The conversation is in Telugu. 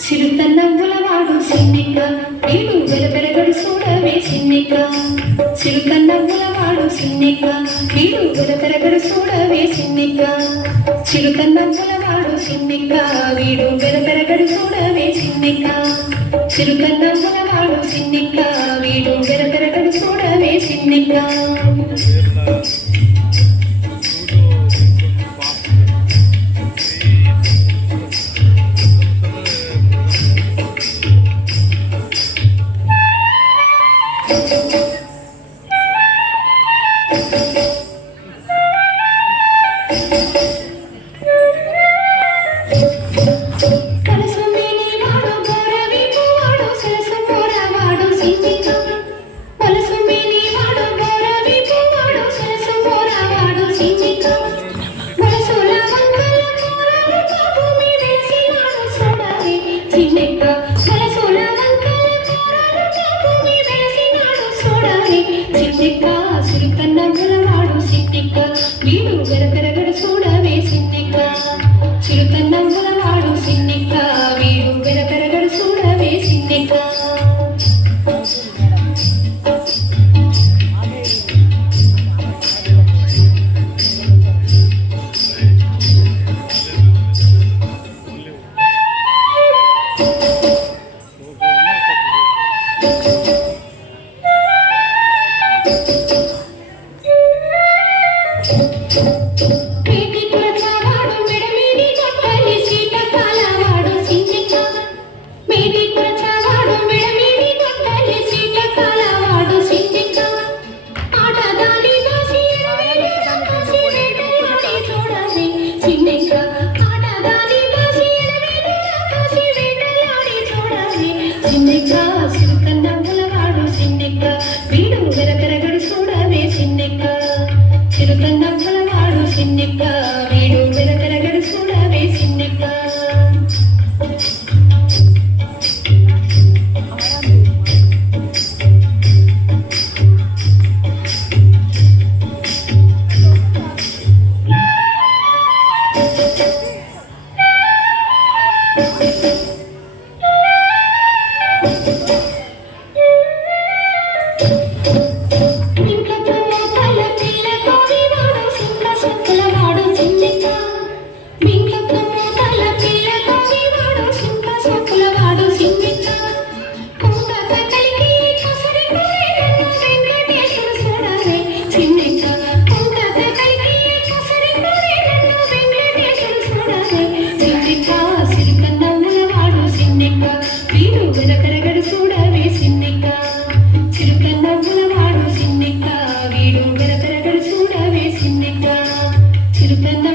సిరుకన్నవ్వులవాడు సిన్నిక వీడు వెలపెరగడు చూడవే సిన్నిక సిరుకన్నవ్వులవాడు సిన్నిక వీడు వెలపెరగడు చూడవే సిన్నిక సిరుకన్నవ్వులవాడు సిన్నిక వీడు వెలపెరగడు చూడవే సిన్నిక సిరుకన్నవ్వులవాడు సిన్నిక వీడు వెలపెరగడు చూడవే సిన్నిక సిరుకన్నవ్వులవాడు సిన్నిక వీడు వెలపెరగడు చూడవే సిన్నిక సిరుకన్నవ్వులవాడు సిన్నిక వీడు వెలపెరగడు చూడవే సిన్నిక సిరుకన్నవ్వులవాడు సిన్నిక వీడు వెలపెరగడు చూడవే సిన్నిక సిరుకన్నవ్వులవాడు సిన్నిక వీడు వెలపెరగడు చూడవే సిన్నిక వీడు వెలపెరగడు చూడవే సిన్నిక సిరుకన్నవ్వులవాడు సిన్నిక వీడు వెలపెరగడు చూడవే సిన్నిక సిరుకన్న